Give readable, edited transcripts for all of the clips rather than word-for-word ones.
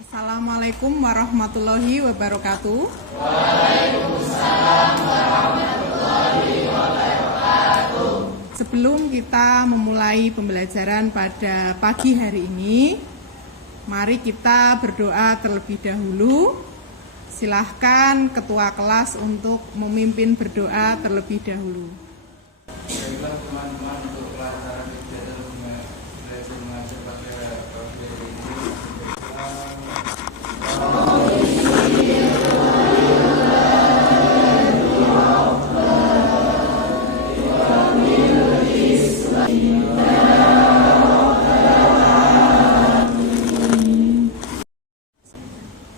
Assalamualaikum warahmatullahi wabarakatuh. Waalaikumsalam warahmatullahi wabarakatuh. Sebelum kita memulai pembelajaran pada pagi hari ini, mari kita berdoa terlebih dahulu. Silahkan ketua kelas untuk memimpin berdoa terlebih dahulu. Baiklah teman-teman, untuk pelajaran kegiatan belajar mengajar pada pagi hari ini,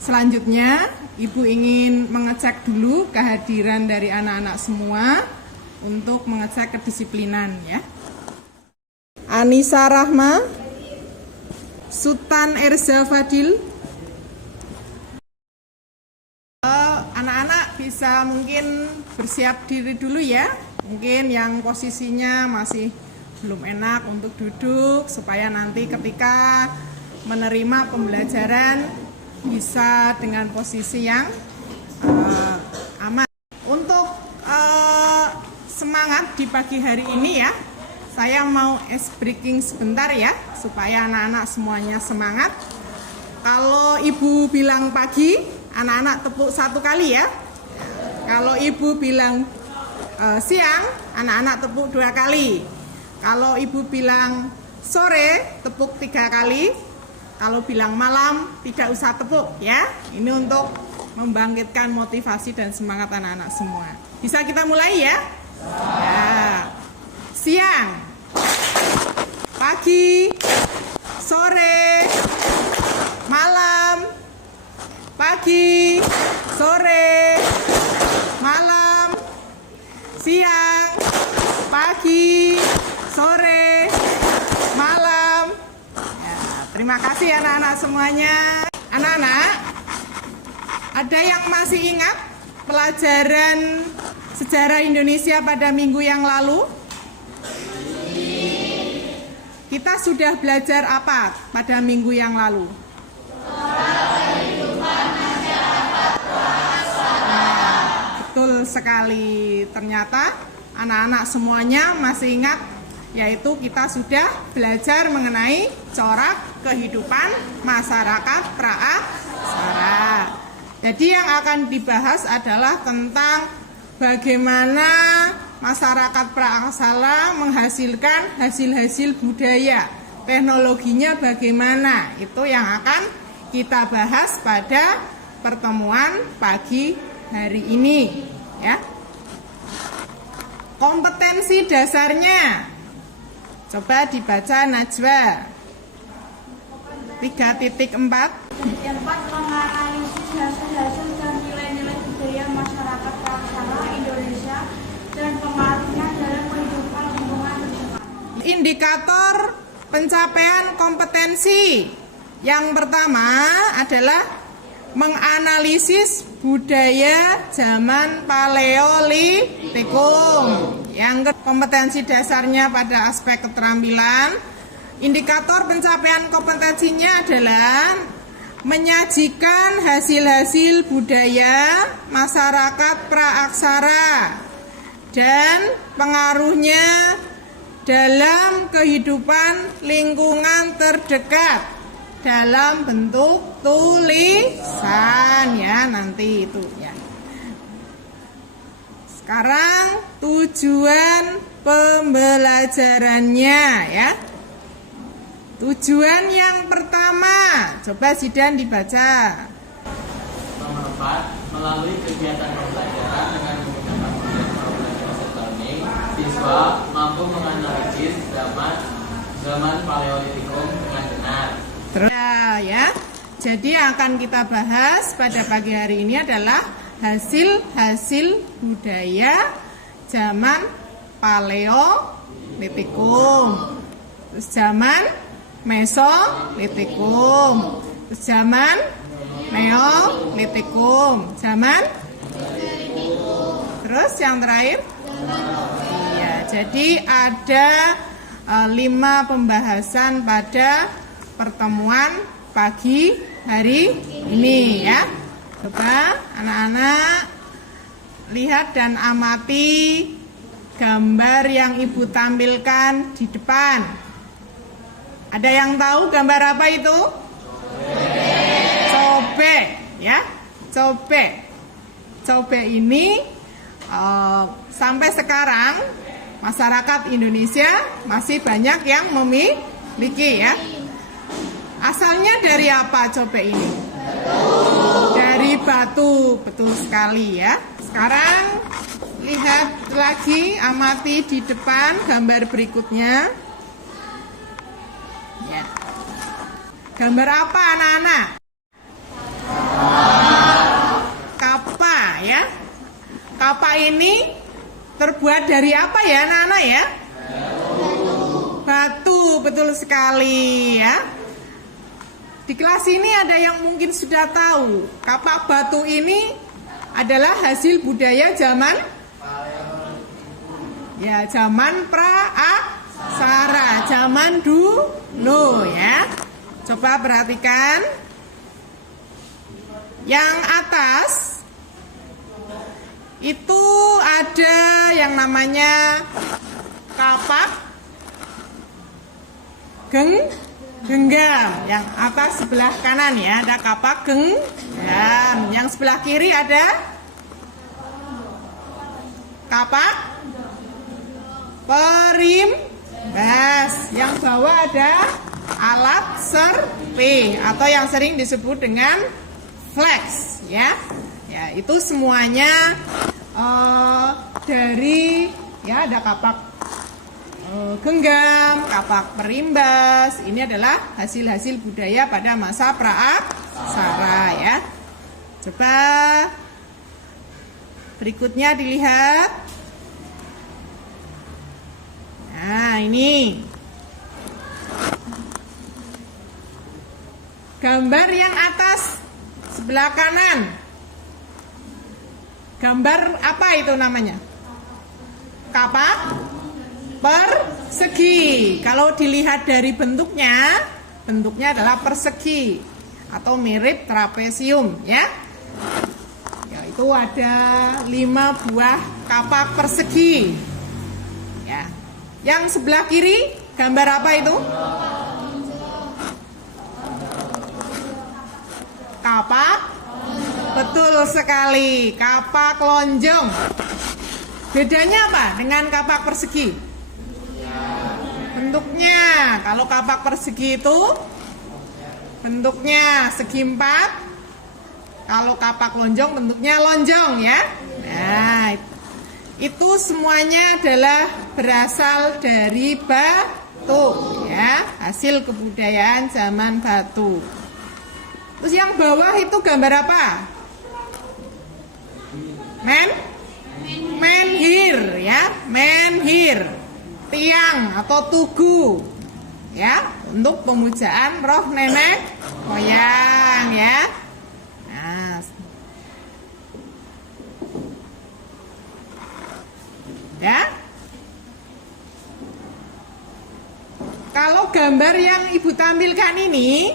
Selanjutnya, Ibu ingin mengecek dulu kehadiran dari anak-anak semua untuk mengecek kedisiplinan ya. Anissa Rahma, Sultan Erza Fadil. Anak-anak bisa mungkin bersiap diri dulu ya. Mungkin yang posisinya masih belum enak untuk duduk, supaya nanti ketika menerima pembelajaran bisa dengan posisi yang aman. Untuk semangat di pagi hari ini ya, saya mau ice breaking sebentar ya, supaya anak-anak semuanya semangat. Kalau ibu bilang pagi, anak-anak tepuk 1 kali ya. Kalau ibu bilang siang, anak-anak tepuk 2 kali. Kalau ibu bilang sore, tepuk 3 kali. Kalau bilang malam, tidak usah tepuk ya. Ini untuk membangkitkan motivasi dan semangat anak-anak semua. Bisa kita mulai ya? Ya. Siang, pagi, sore, malam, pagi, sore, malam, siang, pagi, sore, malam. Ya, terima kasih anak-anak semuanya. Anak-anak, ada yang masih ingat pelajaran sejarah Indonesia pada minggu yang lalu? Kita sudah belajar apa pada minggu yang lalu? Betul sekali. Ternyata anak-anak semuanya masih ingat, yaitu kita sudah belajar mengenai corak kehidupan masyarakat praaksara. Jadi yang akan dibahas adalah tentang bagaimana masyarakat praaksara menghasilkan hasil-hasil budaya. Teknologinya bagaimana? Itu yang akan kita bahas pada pertemuan pagi hari ini ya. Kompetensi dasarnya coba dibaca Najwa. 3.4. Yang 4, menganalisis hasil-hasil dan nilai-nilai budaya masyarakat praaksara Indonesia dan pengaruhnya dalam kehidupan lingkungan terdekat. Indikator pencapaian kompetensi yang pertama adalah menganalisis budaya zaman Paleolitikum. Yang kompetensi dasarnya pada aspek keterampilan. Indikator pencapaian kompetensinya adalah menyajikan hasil-hasil budaya masyarakat praaksara dan pengaruhnya dalam kehidupan lingkungan terdekat dalam bentuk tulisan ya, nanti itu ya. Sekarang tujuan pembelajarannya ya. Tujuan yang pertama, coba Zidan dibaca. Nomor 4, melalui kegiatan pembelajaran dengan menggunakan model problem-based learning, siswa mampu menganalisis zaman Paleolitikum dengan benar. Ya, jadi yang akan kita bahas pada pagi hari ini adalah hasil-hasil budaya zaman Paleolitikum, terus zaman Mesolitikum, terus zaman Neolitikum, zaman terus yang terakhir iya, jadi ada 5 pembahasan pada pertemuan pagi hari ini ya. Coba anak-anak lihat dan amati gambar yang Ibu tampilkan di depan. Ada yang tahu gambar apa itu? Cobek ya. Cobek ini sampai sekarang masyarakat Indonesia masih banyak yang memiliki ya. Asalnya dari apa cobek ini? Dari batu, betul sekali ya. Sekarang lihat lagi, amati di depan gambar berikutnya. Ya. Gambar apa anak-anak? Kapa ya. Kapa ini terbuat dari apa ya anak-anak ya? Batu, betul sekali ya. Di kelas ini ada yang mungkin sudah tahu, kapak batu ini adalah hasil budaya zaman pra-aksara, zaman dulu ya. Coba perhatikan. Yang atas itu ada yang namanya kapak genggam. Yang atas sebelah kanan ya, ada kapak genggam. Yang sebelah kiri ada kapak perimbas. Yang bawah ada alat serpi atau yang sering disebut dengan flex ya. Ya, itu semuanya dari ya, ada kapak genggam, kapak perimbas. Ini adalah hasil-hasil budaya pada masa pra-aksara ya. Coba berikutnya dilihat. Nah, ini gambar yang atas sebelah kanan. Gambar apa itu namanya? Kapak persegi. Kalau dilihat dari bentuknya adalah persegi atau mirip trapesium ya. Ya, itu ada 5 buah kapak persegi. Ya. Yang sebelah kiri gambar apa itu? Kapak. Betul sekali, kapak lonjong. Bedanya apa dengan kapak persegi? Bentuknya, kalau kapak persegi itu bentuknya segi 4. Kalau kapak lonjong bentuknya lonjong ya. Nah, itu semuanya adalah berasal dari batu ya, hasil kebudayaan zaman batu. Terus yang bawah itu gambar apa? Menhir ya, menhir. Tiang atau tugu ya, untuk pemujaan roh nenek moyang ya. Nah, ya. Kalau gambar yang Ibu tampilkan ini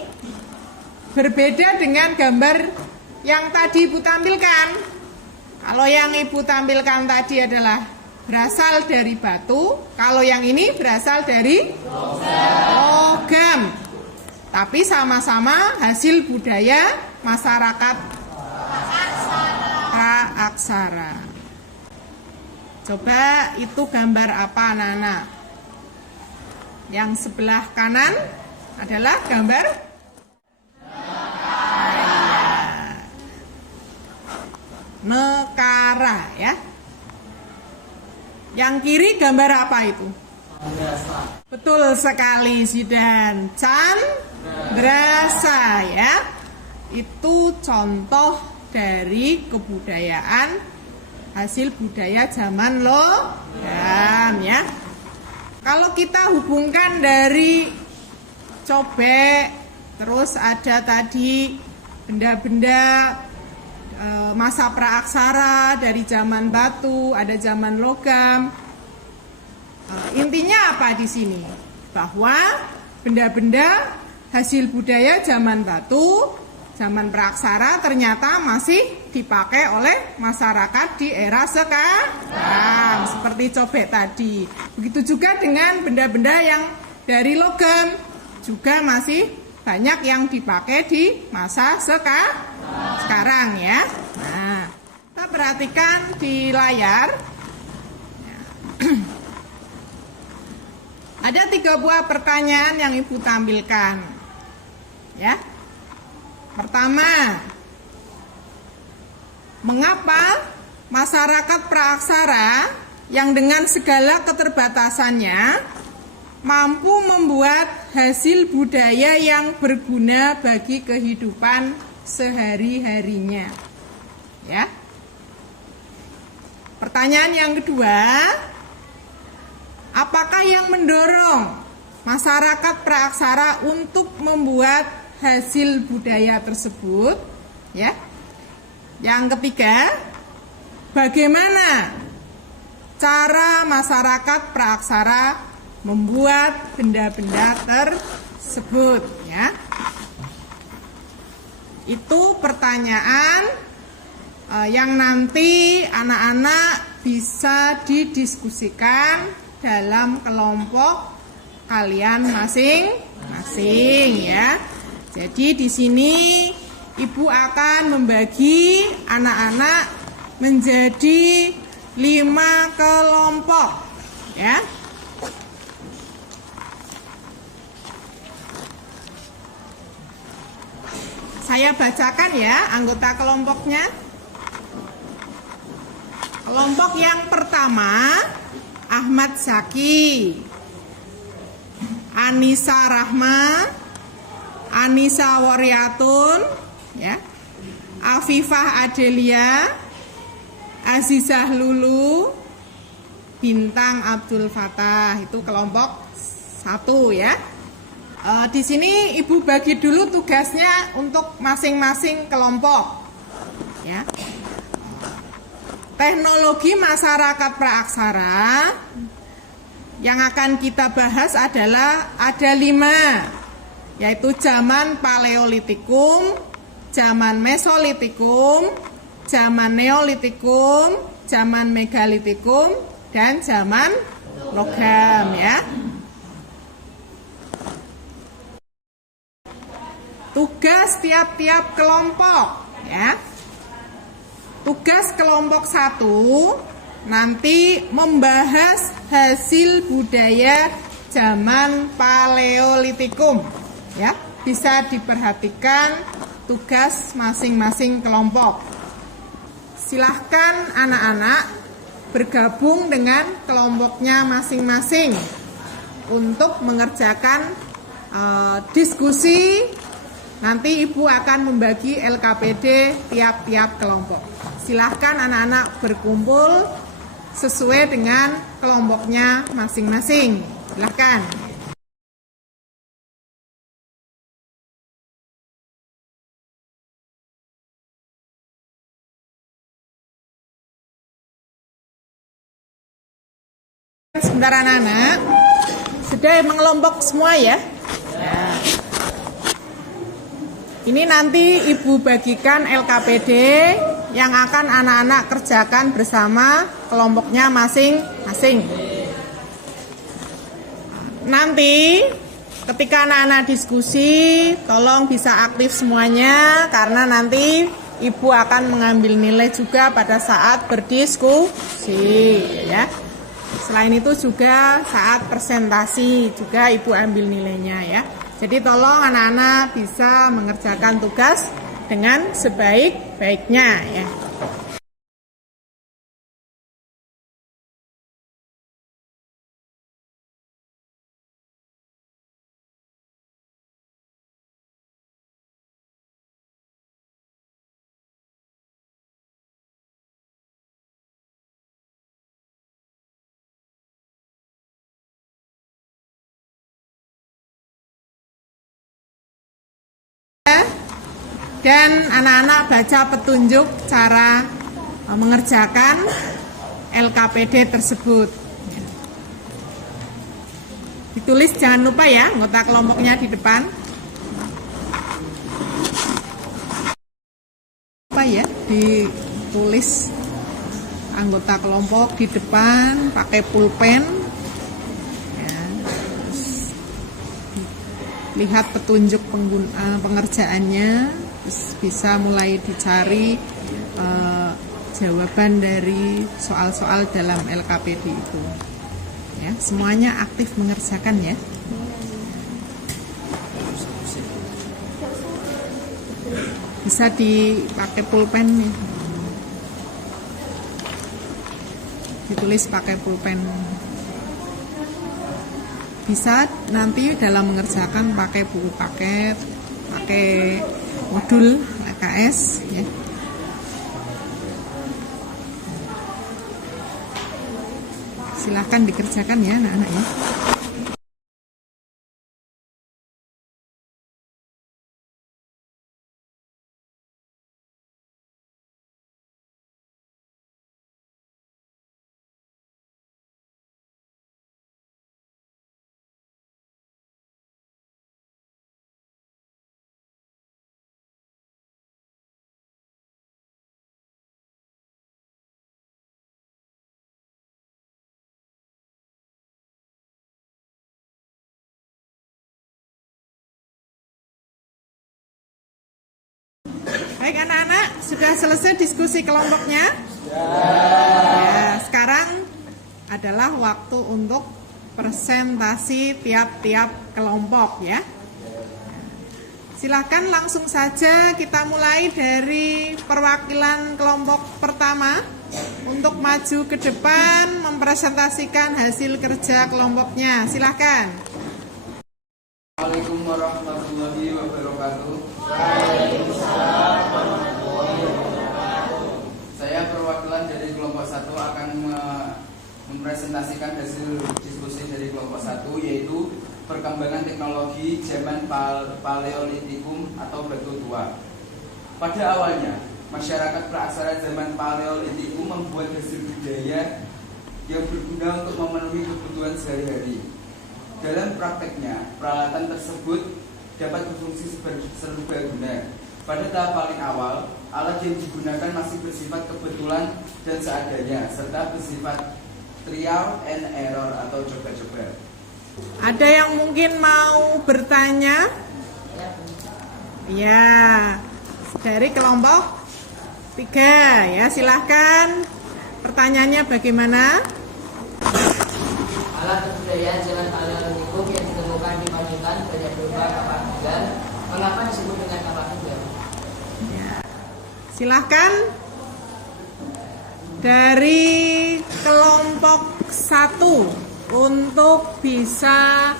berbeda dengan gambar yang tadi Ibu tampilkan. Kalau yang Ibu tampilkan tadi adalah berasal dari batu, kalau yang ini berasal dari logam. Tapi sama-sama hasil budaya masyarakat pra-aksara. Coba itu gambar apa anak-anak? Yang sebelah kanan adalah gambar nekara ya. Yang kiri gambar apa itu? Betul sekali Zidan, candrasa ya. Itu contoh dari kebudayaan hasil budaya zaman logam ya. Kalau kita hubungkan dari cobek, terus ada tadi benda-benda masa pra-aksara dari zaman batu, ada zaman logam. Intinya apa di sini? Bahwa benda-benda hasil budaya zaman batu zaman praksara ternyata masih dipakai oleh masyarakat di era sekarang, seperti cobek tadi. Begitu juga dengan benda-benda yang dari logam, juga masih banyak yang dipakai di masa sekarang ya. Nah, kita perhatikan di layar. Ada 3 buah pertanyaan yang Ibu tampilkan. Ya. Pertama, mengapa masyarakat praaksara yang dengan segala keterbatasannya mampu membuat hasil budaya yang berguna bagi kehidupan sehari-harinya? Ya. Pertanyaan yang kedua, apakah yang mendorong masyarakat praaksara untuk membuat hasil budaya tersebut? Ya. Yang ketiga, bagaimana cara masyarakat praaksara membuat benda-benda tersebut? Ya. Itu pertanyaan yang nanti anak-anak bisa didiskusikan dalam kelompok kalian masing-masing ya. Jadi di sini Ibu akan membagi anak-anak menjadi 5 kelompok ya. Saya bacakan ya anggota kelompoknya. Kelompok yang pertama, Ahmad Zaki, Anissa Rahma, Anissa Waryatun, ya, Afifah Adelia, Azizah Lulu, Bintang Abdul Fatah. Itu kelompok 1 ya. Di sini Ibu bagi dulu tugasnya untuk masing-masing kelompok. Ya. Teknologi masyarakat praaksara yang akan kita bahas adalah ada 5, yaitu zaman Paleolitikum, zaman Mesolitikum, zaman Neolitikum, zaman Megalitikum, dan zaman logam ya. Tugas tiap-tiap kelompok ya. Tugas kelompok 1 nanti membahas hasil budaya zaman Paleolitikum ya. Bisa diperhatikan tugas masing-masing kelompok. Silahkan anak-anak bergabung dengan kelompoknya masing-masing untuk mengerjakan diskusi. Nanti Ibu akan membagi LKPD tiap-tiap kelompok. Silahkan anak-anak berkumpul sesuai dengan kelompoknya masing-masing. Silahkan. Sebentar anak-anak, sudah mengelompok semua ya? Ya. Ini nanti Ibu bagikan LKPD yang akan anak-anak kerjakan bersama kelompoknya masing-masing. Nanti ketika anak-anak diskusi, tolong bisa aktif semuanya karena nanti Ibu akan mengambil nilai juga pada saat berdiskusi ya. Selain itu juga saat presentasi juga Ibu ambil nilainya ya. Jadi tolong anak-anak bisa mengerjakan tugas dengan sebaik-baiknya ya. Dan anak-anak baca petunjuk cara mengerjakan LKPD tersebut. Ditulis jangan lupa ya, anggota kelompoknya di depan. tulis anggota kelompok di depan pakai pulpen ya, terus lihat petunjuk pengerjaannya, terus bisa mulai dicari jawaban dari soal-soal dalam LKPD itu ya. Semuanya aktif mengerjakan ya. Bisa dipakai pulpen nih, ditulis pakai pulpen. Bisa nanti dalam mengerjakan pakai buku paket, pakai modul LKS ya. Silahkan dikerjakan ya anak-anak ya. Baik anak-anak, sudah selesai diskusi kelompoknya? Ya, sekarang adalah waktu untuk presentasi tiap-tiap kelompok ya. Silahkan langsung saja kita mulai dari perwakilan kelompok pertama untuk maju ke depan mempresentasikan hasil kerja kelompoknya. Silahkan. Assalamualaikum warahmatullahi wabarakatuh. Saya perwakilan dari kelompok 1 akan mempresentasikan hasil diskusi dari kelompok 1, yaitu perkembangan teknologi zaman Paleolitikum atau batu tua. Pada awalnya, masyarakat praaksara zaman Paleolitikum membuat hasil budaya yang berguna untuk memenuhi kebutuhan sehari-hari. Dalam prakteknya, peralatan tersebut dapat berfungsi serbaguna. Pada tahap paling awal, alat yang digunakan masih bersifat kebetulan dan seadanya, serta bersifat trial and error atau coba-coba. Ada yang mungkin mau bertanya? Ya, dari kelompok 3 ya, silahkan. Pertanyaannya bagaimana? Alat kebudayaan zaman Paleolitikum yang ditemukan di Pacitan banyak berupa kapak tiga. Mengapa disebut dengan kapak tiga? Ya. Silahkan dari kelompok 1 untuk bisa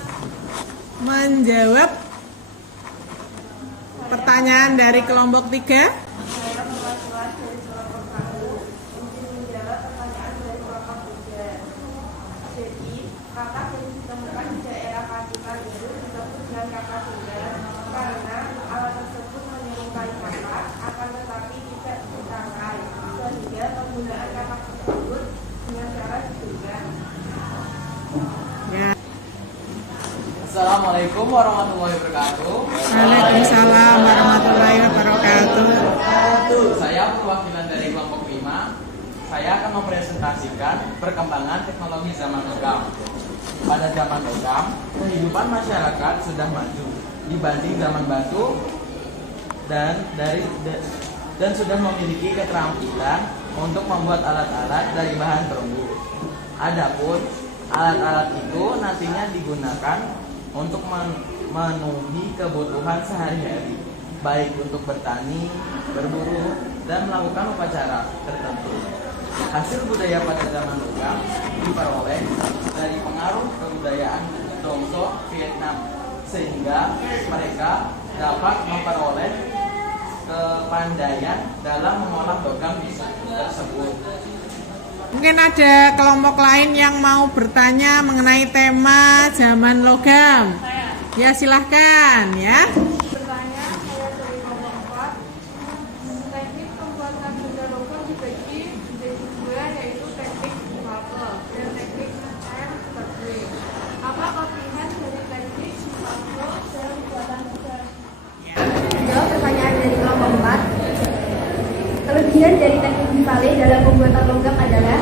menjawab pertanyaan dari kelompok 3. Saya perwakilan dari kelompok 1 untuk menjawab pertanyaan dari kelompok 3. Jadi, kapak yang ditemukan di daerah Pacitan itu disebut dengan kapak tunggal karena alat tersebut menyerupai kapak, akan tetapi tidak ditangkai, sehingga penggunaan kapak tersebut dengan cara digenggam. Ya. Assalamualaikum warahmatullahi wabarakatuh. Waalaikumsalam warahmatullahi wabarakatuh. Saya perwakilan dari kelompok 5. Saya akan mempresentasikan perkembangan teknologi zaman logam. Pada zaman logam, kehidupan masyarakat sudah maju dibanding zaman batu dan sudah memiliki keterampilan untuk membuat alat-alat dari bahan terumbu. Adapun alat-alat itu nantinya digunakan untuk memenuhi kebutuhan sehari-hari, baik untuk bertani, berburu, dan melakukan upacara tertentu. Hasil budaya pada zaman logam diperoleh dari pengaruh kebudayaan Dongso Vietnam, sehingga mereka dapat memperoleh kepandaian dalam mengolah logam tersebut. Mungkin ada kelompok lain yang mau bertanya mengenai tema zaman logam. Ya, silahkan ya. Bertanya, saya dari kelompok 4. Teknik pembuatan benda logam dibagi menjadi 2, yaitu teknik difabel dan teknik air berkuih. Apa kelebihan dari teknik difabel dalam pembuatan benda? Jawab pertanyaan dari kelompok 4. Kelebihan dari teknik difabel sekali dalam pembuatan logam adalah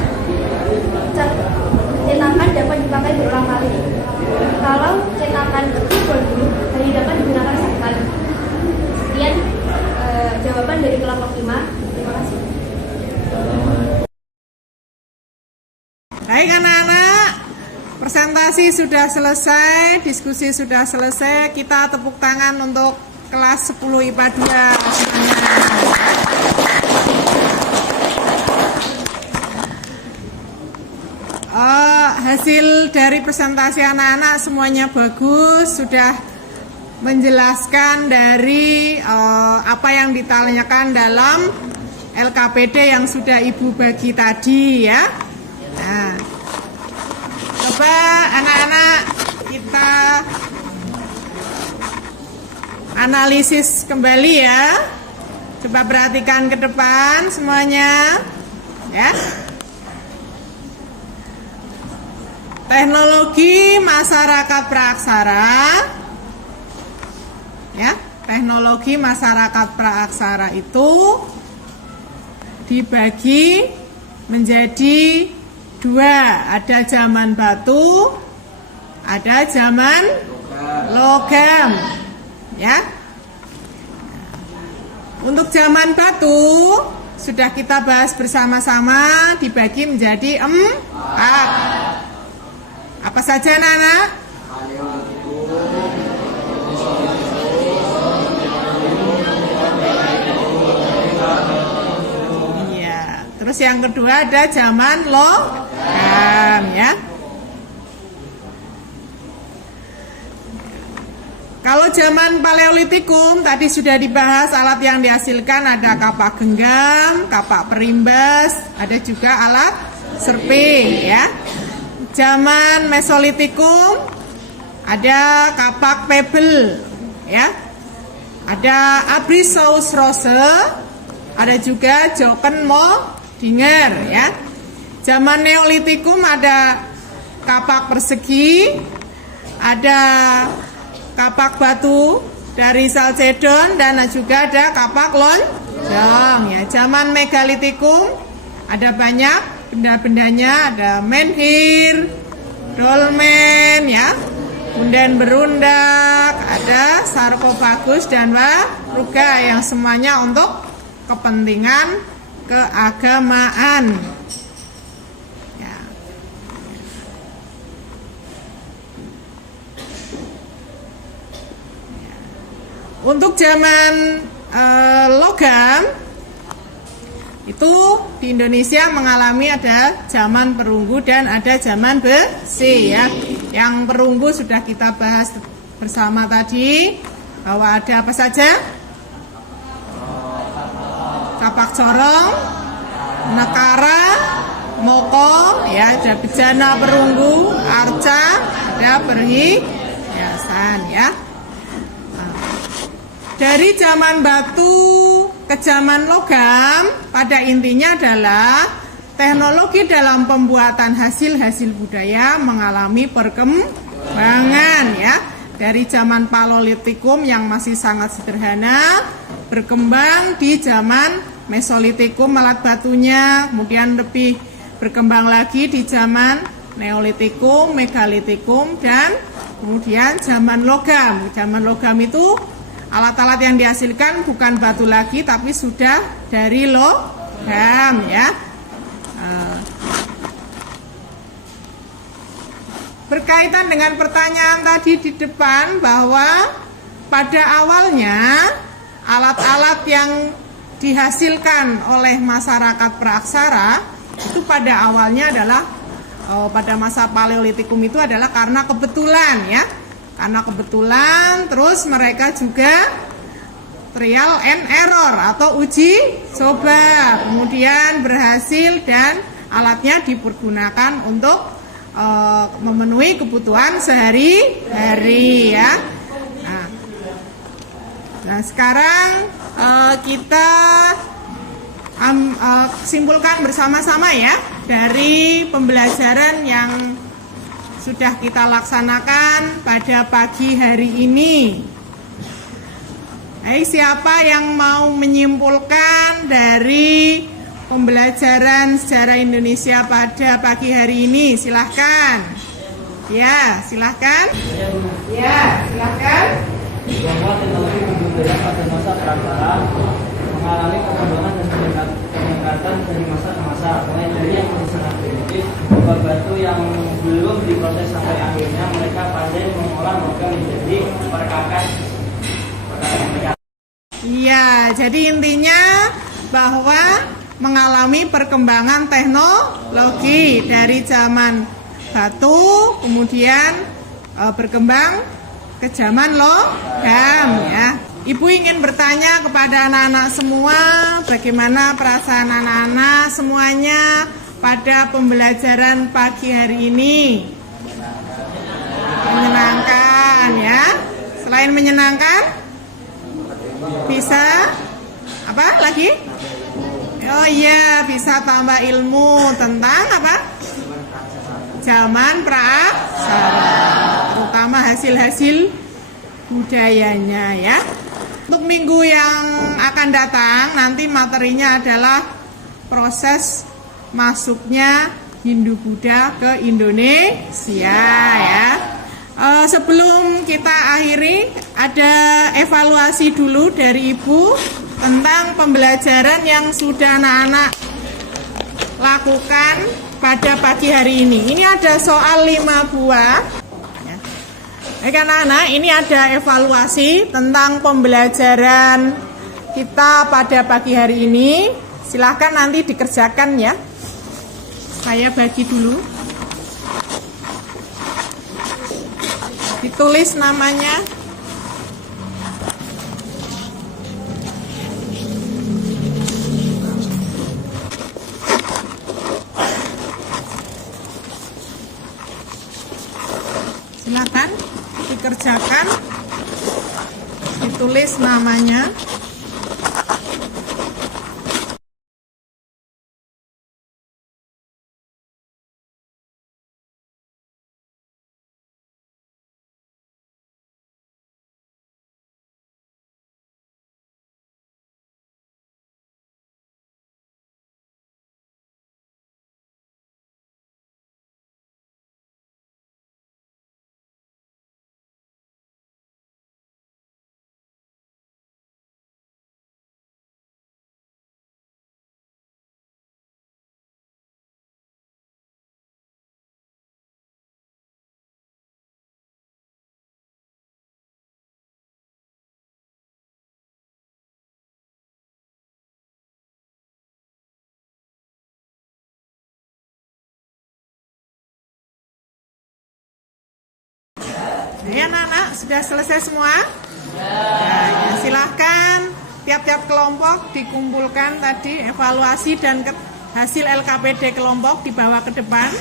cetakan dapat dipakai berulang kali. Kalau cetakan kecil baru hanya dapat digunakan sekali. Sekian jawaban dari kelompok 5. Terima kasih. Baik anak-anak, presentasi sudah selesai, diskusi sudah selesai. Kita tepuk tangan untuk kelas 10 IPA 2 semuanya. Hasil dari presentasi anak-anak semuanya bagus, sudah menjelaskan dari apa yang ditanyakan dalam LKPD yang sudah Ibu bagi tadi ya. Nah, coba anak-anak kita analisis kembali ya. Coba perhatikan ke depan semuanya ya. Teknologi masyarakat praaksara ya, teknologi masyarakat praaksara itu dibagi menjadi 2, ada zaman batu, ada zaman logam ya. Untuk zaman batu sudah kita bahas bersama-sama, dibagi menjadi 4. Apa saja anak-anak? Iya. Terus yang kedua ada zaman logam ya. Kalau zaman Paleolitikum tadi sudah dibahas, alat yang dihasilkan ada kapak genggam, kapak perimbas, ada juga alat serping ya. Zaman Mesolitikum ada kapak pebble ya. Ada Abrisaurus rose, ada juga Jokenmoldinger ya. Zaman Neolitikum ada kapak persegi, ada kapak batu dari Chalcedon dan juga ada kapak lonjong ya. Zaman Megalitikum ada banyak benda-bendanya, ada menhir, dolmen ya, punden berundak, ada sarkofagus dan waruga yang semuanya untuk kepentingan keagamaan ya. Untuk zaman logam itu di Indonesia mengalami ada zaman perunggu dan ada zaman besi ya. Yang perunggu sudah kita bahas bersama tadi, bahwa ada apa saja? Kapak corong, nekara, moko ya, ada bejana perunggu, arca, ada perhiasan ya. Dari zaman batu ke zaman logam, pada intinya adalah teknologi dalam pembuatan hasil-hasil budaya mengalami perkembangan ya. Dari zaman Paleolitikum yang masih sangat sederhana, berkembang di zaman Mesolitikum alat batunya, kemudian lebih berkembang lagi di zaman Neolitikum, Megalitikum, dan kemudian zaman logam. Zaman logam itu alat-alat yang dihasilkan bukan batu lagi, tapi sudah dari logam ya. Berkaitan dengan pertanyaan tadi di depan, bahwa pada awalnya alat-alat yang dihasilkan oleh masyarakat praaksara itu pada awalnya adalah pada masa Paleolitikum itu adalah karena kebetulan ya. Karena kebetulan, terus mereka juga trial and error atau uji coba, kemudian berhasil dan alatnya dipergunakan untuk memenuhi kebutuhan sehari-hari ya. Nah sekarang kita simpulkan bersama-sama ya dari pembelajaran yang sudah kita laksanakan pada pagi hari ini. Siapa yang mau menyimpulkan dari pembelajaran sejarah Indonesia pada pagi hari ini? Silahkan. Ya, silahkan. Ya, silahkan. Bahwa teknologi budaya pada masa pra-pra mengalami perkembangan dan peningkatan dari masa ke masa, mulai dari yang masih sangat primitif, batu yang belum diproses sampai akhirnya mereka pandai mengolah logam menjadi perkakas. Iya, jadi intinya bahwa mengalami perkembangan teknologi dari zaman batu, kemudian berkembang ke zaman logam ya. Ibu ingin bertanya kepada anak-anak semua, bagaimana perasaan anak-anak semuanya pada pembelajaran pagi hari ini? Menyenangkan ya. Selain menyenangkan, bisa apa lagi? Oh iya, bisa tambah ilmu tentang apa? Zaman praksara, terutama hasil-hasil budayanya ya. Untuk minggu yang akan datang nanti materinya adalah proses masuknya Hindu Buddha ke Indonesia ya. Sebelum kita akhiri, ada evaluasi dulu dari Ibu tentang pembelajaran yang sudah anak-anak lakukan pada pagi hari ini. Ini ada soal 5 buah. Baik anak-anak, ini ada evaluasi tentang pembelajaran kita pada pagi hari ini. Silahkan nanti dikerjakan ya. Saya bagi dulu. Ditulis namanya. Silakan dikerjakan, ditulis namanya. Ya anak-anak, sudah selesai semua? Ya, silahkan tiap-tiap kelompok dikumpulkan tadi evaluasi dan hasil LKPD kelompok dibawa ke depan.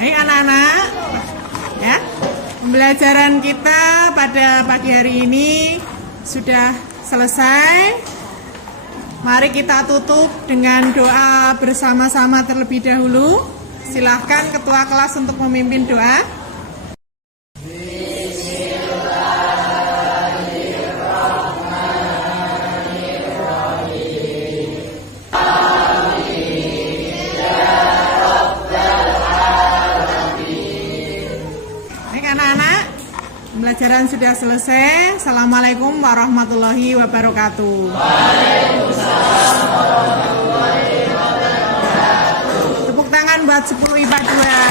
Baik anak-anak, ya, pembelajaran kita pada pagi hari ini sudah selesai. Mari kita tutup dengan doa bersama-sama terlebih dahulu. Silahkan ketua kelas untuk memimpin doa. Pembelajaran sudah selesai. Assalamualaikum warahmatullahi wabarakatuh. Waalaikumsalam warahmatullahi wabarakatuh. Tepuk tangan buat 10 IPA 2.